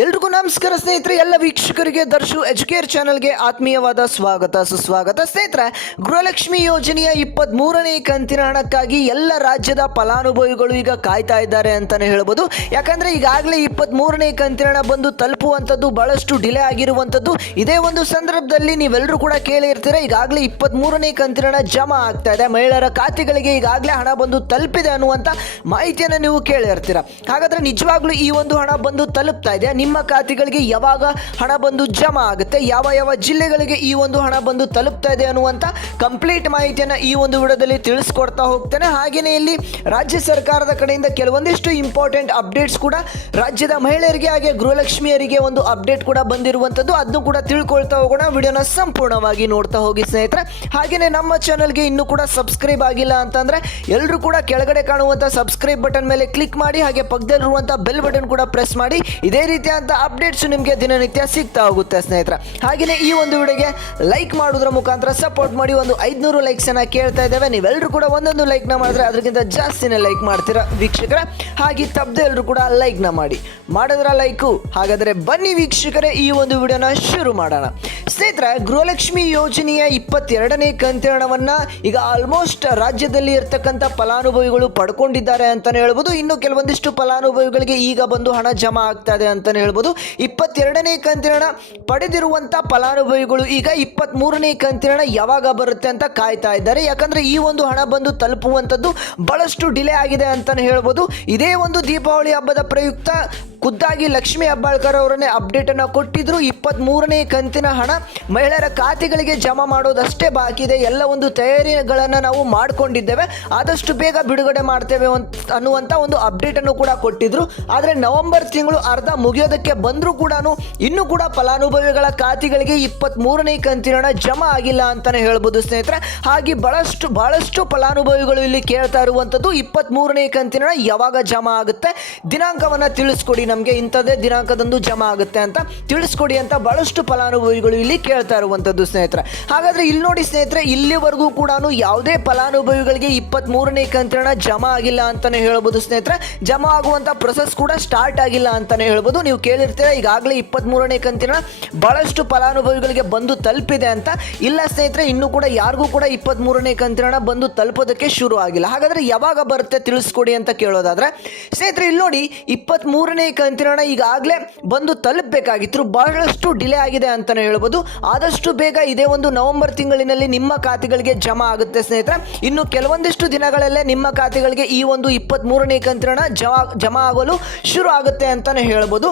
ಎಲ್ರಿಗೂ ನಮಸ್ಕಾರ ಸ್ನೇಹಿತರೆ. ಎಲ್ಲ ವೀಕ್ಷಕರಿಗೆ ದರ್ಶು ಎಜುಕೇರ್ ಚಾನಲ್ಗೆ ಆತ್ಮೀಯವಾದ ಸ್ವಾಗತ ಸುಸ್ವಾಗತ. ಸ್ನೇಹಿತರೆ, ಗೃಹಲಕ್ಷ್ಮಿ ಯೋಜನೆಯ 23ನೇ ಕಂತಿನ ಹಣಕ್ಕಾಗಿ ಎಲ್ಲ ರಾಜ್ಯದ ಫಲಾನುಭವಿಗಳು ಈಗ ಕಾಯ್ತಾ ಇದ್ದಾರೆ ಅಂತಾನೆ ಹೇಳ್ಬೋದು. ಯಾಕಂದ್ರೆ ಈಗಾಗಲೇ 23ನೇ ಕಂತಿನ ಹಣ ಬಂದು ತಲುಪುವಂಥದ್ದು ಬಹಳಷ್ಟು ಡಿಲೇ ಆಗಿರುವಂಥದ್ದು. ಇದೇ ಒಂದು ಸಂದರ್ಭದಲ್ಲಿ ನೀವೆಲ್ಲರೂ ಕೂಡ ಕೇಳಿರ್ತೀರ, ಈಗಾಗಲೇ 23ನೇ ಕಂತಿನ ಹಣ ಜಮಾ ಆಗ್ತಾ ಇದೆ, ಮಹಿಳೆಯರ ಖಾತೆಗಳಿಗೆ ಈಗಾಗಲೇ ಹಣ ಬಂದು ತಲುಪಿದೆ ಅನ್ನುವಂಥ ಮಾಹಿತಿಯನ್ನು ನೀವು ಕೇಳಿರ್ತೀರ. ಹಾಗಾದ್ರೆ ನಿಜವಾಗ್ಲೂ ಈ ಒಂದು ಹಣ ಬಂದು ತಲುಪ್ತಾ ಇದೆ, ನಿಮ್ಮ ಖಾತೆಗಳಿಗೆ ಯಾವಾಗ ಹಣ ಬಂದು ಜಮಾ ಆಗುತ್ತೆ, ಯಾವ ಯಾವ ಜಿಲ್ಲೆಗಳಿಗೆ ಈ ಒಂದು ಹಣ ಬಂದು ತಲುಪ್ತಾ ಇದೆ ಅನ್ನುವಂಥ ಕಂಪ್ಲೀಟ್ ಮಾಹಿತಿಯನ್ನು ಈ ಒಂದು ವಿಡಿಯೋದಲ್ಲಿ ತಿಳಿಸ್ಕೊಡ್ತಾ ಹೋಗ್ತೇನೆ. ಹಾಗೆಯೇ ಇಲ್ಲಿ ರಾಜ್ಯ ಸರ್ಕಾರದ ಕಡೆಯಿಂದ ಕೆಲವೊಂದಿಷ್ಟು ಇಂಪಾರ್ಟೆಂಟ್ ಅಪ್ಡೇಟ್ಸ್ ಕೂಡ ರಾಜ್ಯದ ಮಹಿಳೆಯರಿಗೆ ಹಾಗೆ ಗೃಹಲಕ್ಷ್ಮಿಯರಿಗೆ ಒಂದು ಅಪ್ಡೇಟ್ ಕೂಡ ಬಂದಿರುವಂಥದ್ದು, ಅದನ್ನು ಕೂಡ ತಿಳ್ಕೊಳ್ತಾ ಹೋಗೋಣ. ವಿಡಿಯೋನ ಸಂಪೂರ್ಣವಾಗಿ ನೋಡ್ತಾ ಹೋಗಿ ಸ್ನೇಹಿತರೆ. ಹಾಗೆಯೇ ನಮ್ಮ ಚಾನಲ್ಗೆ ಇನ್ನೂ ಕೂಡ ಸಬ್ಸ್ಕ್ರೈಬ್ ಆಗಿಲ್ಲ ಅಂತಂದ್ರೆ ಎಲ್ಲರೂ ಕೂಡ ಕೆಳಗಡೆ ಕಾಣುವಂಥ ಸಬ್ಸ್ಕ್ರೈಬ್ ಬಟನ್ ಮೇಲೆ ಕ್ಲಿಕ್ ಮಾಡಿ, ಹಾಗೆ ಪಕ್ಕದಲ್ಲಿರುವಂಥ ಬೆಲ್ ಬಟನ್ ಕೂಡ ಪ್ರೆಸ್ ಮಾಡಿ. ಇದೇ ರೀತಿಯ ಅಪ್ಡೇಟ್ಸ್ ನಿಮಗೆ ದಿನನಿತ್ಯ ಸಿಗ್ತಾ ಹೋಗುತ್ತೆ ಸ್ನೇಹಿತರೆ. ಹಾಗೆಯೇ ಈ ಒಂದು ವಿಡಿಯೋಗೆ ಲೈಕ್ ಮಾಡೋದ್ರ ಮುಖಾಂತರ ಸಪೋರ್ಟ್ ಮಾಡಿ. ಒಂದು 500 ಲೈಕ್ಸ್ ಅನ್ನ ಕೇಳ್ತಾ ಇದ್ದೇವೆ. ನೀವೆಲ್ಲರೂ ಕೂಡ ಒಂದೊಂದು ಲೈಕ್ ನ ಮಾಡಿದ್ರೆ ಅದಕ್ಕಿಂತ ಜಾಸ್ತಿನೇ ಲೈಕ್ ಮಾಡ್ತೀರಾ ವೀಕ್ಷಕರೇ. ಹಾಗೆ ತಪ್ಪದೆ ಎಲ್ಲರೂ ಕೂಡ ಲೈಕ್ ನ ಮಾಡಿದ್ರ ಲೈಕು. ಹಾಗಾದ್ರೆ ಬನ್ನಿ ವೀಕ್ಷಕರೇ, ಈ ಒಂದು ವಿಡಿಯೋನ ಶುರು ಮಾಡೋಣ. ಸ್ನೇಹಿತರೆ, ಗೃಹಲಕ್ಷ್ಮಿ ಯೋಜನೆಯ 22ನೇ ಕಂತಿನ ಹಣವನ್ನ ಈಗ ಆಲ್ಮೋಸ್ಟ್ ರಾಜ್ಯದಲ್ಲಿ ಇರ್ತಕ್ಕಂಥ ಫಲಾನುಭವಿಗಳು ಪಡ್ಕೊಂಡಿದ್ದಾರೆ ಅಂತಾನೆ ಹೇಳ್ಬೋದು. ಇನ್ನು ಕೆಲವೊಂದಿಷ್ಟು ಫಲಾನುಭವಿಗಳಿಗೆ ಈಗ ಬಂದು ಹಣ ಜಮಾ ಆಗ್ತಾ ಇದೆ ಅಂತಾನೆ ಹೇಳ್ಬೋದು. 22ನೇ ಕಂತಿನ ಹಣ ಪಡೆದಿರುವಂತ ಫಲಾನುಭವಿಗಳು ಈಗ 23ನೇ ಕಂತಿನ ಹಣ ಯಾವಾಗ ಬರುತ್ತೆ ಅಂತ ಕಾಯ್ತಾ ಇದ್ದಾರೆ. ಯಾಕಂದ್ರೆ ಈ ಒಂದು ಹಣ ಬಂದು ತಲುಪುವಂಥದ್ದು ಬಹಳಷ್ಟು ಡಿಲೇ ಆಗಿದೆ ಅಂತಾನೆ ಹೇಳ್ಬೋದು. ಇದೇ ಒಂದು ದೀಪಾವಳಿ ಹಬ್ಬದ ಪ್ರಯುಕ್ತ ಖುದ್ದಾಗಿ ಲಕ್ಷ್ಮೀ ಹೆಬ್ಬಾಳ್ಕರ್ ಅವರನ್ನೇ ಅಪ್ಡೇಟ್ ಅನ್ನು ಕೊಟ್ಟಿದ್ರು. 23ನೇ ಕಂತಿನ ಹಣ ಮಹಿಳೆಯರ ಖಾತೆಗಳಿಗೆ ಜಮಾ ಮಾಡೋದಷ್ಟೇ ಬಾಕಿ ಇದೆ, ಎಲ್ಲ ಒಂದು ತಯಾರಿಗಳನ್ನು ನಾವು ಮಾಡಿಕೊಂಡಿದ್ದೇವೆ, ಆದಷ್ಟು ಬೇಗ ಬಿಡುಗಡೆ ಮಾಡ್ತೇವೆ ಅನ್ನುವಂಥ ಒಂದು ಅಪ್ಡೇಟ್ ಅನ್ನು ಕೂಡ ಕೊಟ್ಟಿದ್ರು. ಆದರೆ ನವೆಂಬರ್ ತಿಂಗಳು ಅರ್ಧ ಮುಗಿಯೋದಕ್ಕೆ ಬಂದರೂ ಕೂಡ ಇನ್ನೂ ಕೂಡ ಫಲಾನುಭವಿಗಳ ಖಾತೆಗಳಿಗೆ 23ನೇ ಕಂತಿನ ಹಣ ಜಮಾ ಆಗಿಲ್ಲ ಅಂತಾನೆ ಹೇಳ್ಬೋದು ಸ್ನೇಹಿತರೆ. ಹಾಗೆ ಬಹಳಷ್ಟು ಫಲಾನುಭವಿಗಳು ಇಲ್ಲಿ ಕೇಳ್ತಾ ಇರುವಂಥದ್ದು 23ನೇ ಕಂತಿನ ಹಣ ಯಾವಾಗ ಜಮಾ ಆಗುತ್ತೆ, ದಿನಾಂಕವನ್ನು ತಿಳಿಸ್ಕೊಡಿ, ನಮಗೆ ಇಂಥದ್ದೇ ದಿನಾಂಕದಂದು ಜಮಾ ಆಗುತ್ತೆ ಅಂತ ತಿಳಿಸ್ಕೊಡಿ ಅಂತ ಬಹಳಷ್ಟು ಫಲಾನುಭವಿಗಳು ಇಲ್ಲಿ ಕೇಳ್ತಾ ಇರುವಂಥದ್ದು ಸ್ನೇಹಿತರೆ. ಹಾಗಾದ್ರೆ ಇಲ್ಲಿ ನೋಡಿ ಸ್ನೇಹಿತರೆ, ಇಲ್ಲಿವರೆಗೂ ಕೂಡ ಯಾವುದೇ ಫಲಾನುಭವಿಗಳಿಗೆ 23ನೇ ಕಂತಿನ ಹಣ ಜಮಾ ಆಗಿಲ್ಲ ಅಂತಾನೆ ಹೇಳ್ಬೋದು ಸ್ನೇಹಿತರೆ. ಜಮಾ ಆಗುವಂತ ಪ್ರೊಸೆಸ್ ಕೂಡ ಸ್ಟಾರ್ಟ್ ಆಗಿಲ್ಲ ಅಂತಾನೆ ಹೇಳ್ಬೋದು. ನೀವು ಕೇಳಿರ್ತೀರ ಈಗಾಗಲೇ 23ನೇ ಕಂತಿನ ಬಹಳಷ್ಟು ಫಲಾನುಭವಿಗಳಿಗೆ ಬಂದು ತಲುಪಿದೆ ಅಂತ. ಇಲ್ಲ ಸ್ನೇಹಿತರೆ, ಇನ್ನೂ ಕೂಡ ಯಾರಿಗೂ ಕೂಡ 23ನೇ ಕಂತಿನ ಹಣ ಬಂದು ತಲುಪೋದಕ್ಕೆ ಶುರು ಆಗಿಲ್ಲ. ಹಾಗಾದ್ರೆ ಯಾವಾಗ ಬರುತ್ತೆ ತಿಳಿಸ್ಕೊಡಿ ಅಂತ ಕೇಳೋದಾದ್ರೆ ಸ್ನೇಹಿತರೆ, ಇಲ್ಲಿ ನೋಡಿ 23ನೇ ಕಂತಿನ ಹಣ ಈಗಾಗಲೇ ಬಂದು ತಲುಪಬೇಕಾಗಿತ್ತು, ಬಹಳಷ್ಟು ಡಿಲೇ ಆಗಿದೆ ಅಂತಾನೆ ಹೇಳ್ಬೋದು. ಆದಷ್ಟು ಬೇಗ ಇದೇ ಒಂದು ನವೆಂಬರ್ ತಿಂಗಳಿನಲ್ಲಿ ನಿಮ್ಮ ಖಾತೆಗಳಿಗೆ ಜಮಾ ಆಗುತ್ತೆ ಸ್ನೇಹಿತರೆ. ಇನ್ನು ಕೆಲವೊಂದಿಷ್ಟು ದಿನಗಳಲ್ಲೇ ನಿಮ್ಮ ಖಾತೆಗಳಿಗೆ ಈ ಒಂದು 23ನೇ ಕಂತಿನ ಹಣ ಜಮಾ ಆಗಲು ಶುರು ಆಗುತ್ತೆ ಅಂತಾನೆ ಹೇಳ್ಬೋದು.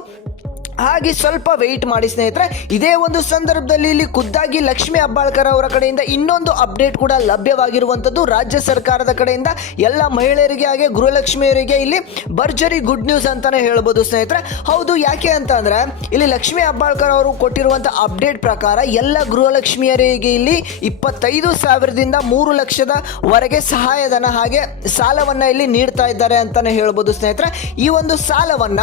ಹಾಗೆ ಸ್ವಲ್ಪ ವೆಯ್ಟ್ ಮಾಡಿ ಸ್ನೇಹಿತರೆ. ಇದೇ ಒಂದು ಸಂದರ್ಭದಲ್ಲಿ ಇಲ್ಲಿ ಖುದ್ದಾಗಿ ಲಕ್ಷ್ಮೀ ಹೆಬ್ಬಾಳ್ಕರ್ ಅವರ ಕಡೆಯಿಂದ ಇನ್ನೊಂದು ಅಪ್ಡೇಟ್ ಕೂಡ ಲಭ್ಯವಾಗಿರುವಂಥದ್ದು. ರಾಜ್ಯ ಸರ್ಕಾರದ ಕಡೆಯಿಂದ ಎಲ್ಲ ಮಹಿಳೆಯರಿಗೆ ಹಾಗೆ ಗೃಹಲಕ್ಷ್ಮಿಯರಿಗೆ ಇಲ್ಲಿ ಭರ್ಜರಿ ಗುಡ್ ನ್ಯೂಸ್ ಅಂತಾನೆ ಹೇಳ್ಬೋದು ಸ್ನೇಹಿತರೆ. ಹೌದು, ಯಾಕೆ ಅಂತ ಅಂದ್ರೆ ಇಲ್ಲಿ ಲಕ್ಷ್ಮೀ ಹೆಬ್ಬಾಳ್ಕರ್ ಅವರು ಕೊಟ್ಟಿರುವಂಥ ಅಪ್ಡೇಟ್ ಪ್ರಕಾರ ಎಲ್ಲ ಗೃಹಲಕ್ಷ್ಮಿಯರಿಗೆ ಇಲ್ಲಿ 25,000ದಿಂದ 3 ಲಕ್ಷದವರೆಗೆ ಸಹಾಯಧನ ಹಾಗೆ ಸಾಲವನ್ನ ಇಲ್ಲಿ ನೀಡ್ತಾ ಇದ್ದಾರೆ ಅಂತಾನೆ ಹೇಳ್ಬೋದು ಸ್ನೇಹಿತರೆ. ಈ ಒಂದು ಸಾಲವನ್ನ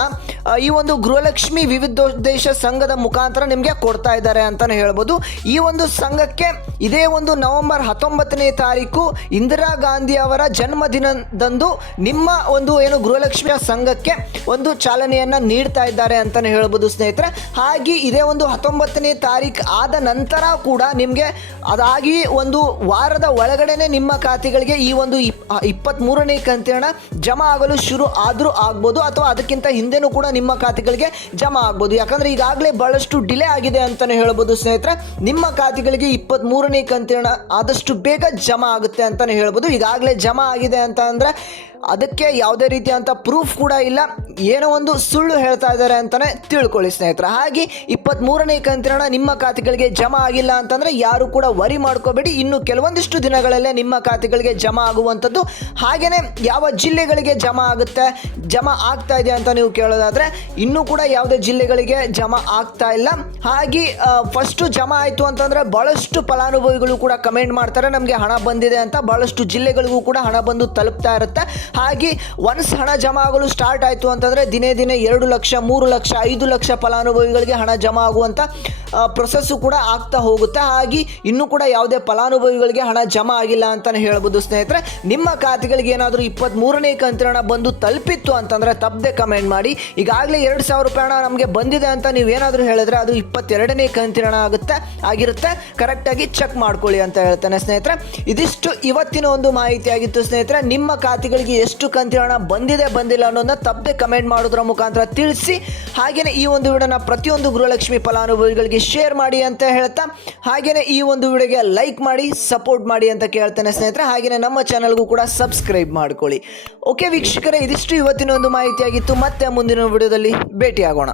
ಈ ಒಂದು ಗೃಹಲಕ್ಷ್ಮಿ ವಿವಿಧೋದ್ದೇಶ ಸಂಘದ ಮುಖಾಂತರ ನಿಮಗೆ ಕೊಡ್ತಾ ಇದ್ದಾರೆ ಅಂತಾನೆ ಹೇಳ್ಬೋದು. ಈ ಒಂದು ಸಂಘಕ್ಕೆ ಇದೇ ಒಂದು ನವೆಂಬರ್ 19ನೇ ತಾರೀಕು ಇಂದಿರಾ ಗಾಂಧಿ ಅವರ ಜನ್ಮದಿನದಂದು ನಿಮ್ಮ ಒಂದು ಏನು ಗೃಹಲಕ್ಷ್ಮಿಯ ಸಂಘಕ್ಕೆ ಒಂದು ಚಾಲನೆಯನ್ನ ನೀಡ್ತಾ ಇದ್ದಾರೆ ಅಂತಾನೆ ಹೇಳ್ಬೋದು ಸ್ನೇಹಿತರೆ. ಹಾಗೆ ಇದೇ ಒಂದು 19ನೇ ತಾರೀಕು ಆದ ನಂತರ ಕೂಡ ನಿಮಗೆ ಅದಾಗಿ ಒಂದು ವಾರದ ಒಳಗಡೆನೆ ನಿಮ್ಮ ಖಾತೆಗಳಿಗೆ ಈ ಒಂದು 23ನೇ ಕಂತಿನ ಹಣ ಜಮಾ ಆಗಲು ಶುರು ಆದರೂ ಆಗ್ಬೋದು, ಅಥವಾ ಅದಕ್ಕಿಂತ ಹಿಂದೆನೂ ಕೂಡ ನಿಮ್ಮ ಖಾತೆಗಳಿಗೆ ಜಮಾ ಆಗ್ಬೋದು. ಯಾಕಂದ್ರೆ ಈಗಾಗಲೇ ಬಹಳಷ್ಟು ಡಿಲೇ ಆಗಿದೆ ಅಂತಾನೆ ಹೇಳ್ಬೋದು ಸ್ನೇಹಿತರೆ. ನಿಮ್ಮ ಖಾತೆಗಳಿಗೆ 23ನೇ ಕಂತಿನ ಹಣ ಆದಷ್ಟು ಬೇಗ ಜಮಾ ಆಗುತ್ತೆ ಅಂತಾನೆ ಹೇಳ್ಬೋದು. ಈಗಾಗಲೇ ಜಮಾ ಆಗಿದೆ ಅಂತ ಅಂದ್ರೆ ಅದಕ್ಕೆ ಯಾವುದೇ ರೀತಿಯಂಥ ಪ್ರೂಫ್ ಕೂಡ ಇಲ್ಲ, ಏನೋ ಒಂದು ಸುಳ್ಳು ಹೇಳ್ತಾ ಇದ್ದಾರೆ ಅಂತಾನೆ ತಿಳ್ಕೊಳ್ಳಿ ಸ್ನೇಹಿತರೆ. ಹಾಗೆ 23ನೇ ಕಂತಿನ ಹಣ ನಿಮ್ಮ ಖಾತೆಗಳಿಗೆ ಜಮಾ ಆಗಿಲ್ಲ ಅಂತಂದ್ರೆ ಯಾರು ಕೂಡ ವರಿ ಮಾಡ್ಕೋಬೇಡಿ, ಇನ್ನು ಕೆಲವೊಂದಿಷ್ಟು ದಿನಗಳಲ್ಲೇ ನಿಮ್ಮ ಖಾತೆಗಳಿಗೆ ಜಮಾ ಆಗುವಂಥದ್ದು. ಹಾಗೇನೆ ಯಾವ ಜಿಲ್ಲೆಗಳಿಗೆ ಜಮಾ ಆಗುತ್ತೆ, ಜಮಾ ಆಗ್ತಾ ಇದೆ ಅಂತ ನೀವು ಕೇಳೋದಾದ್ರೆ ಇನ್ನೂ ಕೂಡ ಯಾವುದೇ ಜಿಲ್ಲೆಗಳಿಗೆ ಜಮಾ ಆಗ್ತಾ ಇಲ್ಲ. ಹಾಗೆ ಫಸ್ಟ್ ಜಮಾ ಆಯಿತು ಅಂತಂದ್ರೆ ಬಹಳಷ್ಟು ಫಲಾನುಭವಿಗಳು ಕೂಡ ಕಮೆಂಟ್ ಮಾಡ್ತಾರೆ ನಮಗೆ ಹಣ ಬಂದಿದೆ ಅಂತ. ಬಹಳಷ್ಟು ಜಿಲ್ಲೆಗಳಿಗೂ ಕೂಡ ಹಣ ಬಂದು ತಲುಪ್ತಾ ಇರುತ್ತೆ. ಹಾಗೆ ಒನ್ಸ್ ಹಣ ಜಮಾ ಆಗಲು ಸ್ಟಾರ್ಟ್ ಆಯಿತು ಅಂತಂದರೆ ದಿನೇ ದಿನೇ 2 ಲಕ್ಷ 3 ಲಕ್ಷ 5 ಲಕ್ಷ ಫಲಾನುಭವಿಗಳಿಗೆ ಹಣ ಜಮಾ ಆಗುವಂಥ ಪ್ರೊಸೆಸ್ಸು ಕೂಡ ಆಗ್ತಾ ಹೋಗುತ್ತೆ. ಹಾಗೆ ಇನ್ನೂ ಕೂಡ ಯಾವುದೇ ಫಲಾನುಭವಿಗಳಿಗೆ ಹಣ ಜಮಾ ಆಗಿಲ್ಲ ಅಂತಲೇ ಹೇಳ್ಬೋದು ಸ್ನೇಹಿತರೆ. ನಿಮ್ಮ ಖಾತೆಗಳಿಗೆ ಏನಾದರೂ 23ನೇ ಕಂತಿನ ಹಣ ಬಂದು ತಲುಪಿತ್ತು ಅಂತಂದರೆ ತಪ್ಪದೆ ಕಮೆಂಟ್ ಮಾಡಿ. ಈಗಾಗಲೇ 2,000 ರೂಪಾಯಿ ಹಣ ನಮಗೆ ಬಂದಿದೆ ಅಂತ ನೀವೇನಾದರೂ ಹೇಳಿದ್ರೆ ಅದು 22ನೇ ಕಂತಿನ ಹಣ ಆಗಿರುತ್ತೆ. ಕರೆಕ್ಟಾಗಿ ಚೆಕ್ ಮಾಡ್ಕೊಳ್ಳಿ ಅಂತ ಹೇಳ್ತೇನೆ ಸ್ನೇಹಿತರೆ. ಇದಿಷ್ಟು ಇವತ್ತಿನ ಒಂದು ಮಾಹಿತಿ ಆಗಿತ್ತು ಸ್ನೇಹಿತರೆ. ನಿಮ್ಮ ಖಾತೆಗಳಿಗೆ ಎಷ್ಟು ಕಂತಿನ ಹಣ ಬಂದಿಲ್ಲ ಅನ್ನೋದನ್ನ ತಪ್ಪದೆ ಕಮೆಂಟ್ ಮಾಡೋದ್ರ ಮುಖಾಂತರ ತಿಳಿಸಿ. ಹಾಗೆಯೇ ಈ ಒಂದು ವಿಡಿಯೋನ ಪ್ರತಿಯೊಂದು ಗೃಹಲಕ್ಷ್ಮಿ ಫಲಾನುಭವಿಗಳಿಗೆ ಶೇರ್ ಮಾಡಿ ಅಂತ ಹೇಳ್ತಾ, ಹಾಗೆಯೇ ಈ ಒಂದು ವಿಡಿಯೋಗೆ ಲೈಕ್ ಮಾಡಿ ಸಪೋರ್ಟ್ ಮಾಡಿ ಅಂತ ಕೇಳ್ತೇನೆ ಸ್ನೇಹಿತರೆ. ಹಾಗೆಯೇ ನಮ್ಮ ಚಾನಲ್ಗೂ ಕೂಡ ಸಬ್ಸ್ಕ್ರೈಬ್ ಮಾಡ್ಕೊಳ್ಳಿ. ಓಕೆ ವೀಕ್ಷಕರೇ, ಇದಿಷ್ಟು ಇವತ್ತಿನ ಒಂದು ಮಾಹಿತಿ ಆಗಿತ್ತು. ಮತ್ತೆ ಮುಂದಿನ ವಿಡಿಯೋದಲ್ಲಿ ಭೇಟಿಯಾಗೋಣ.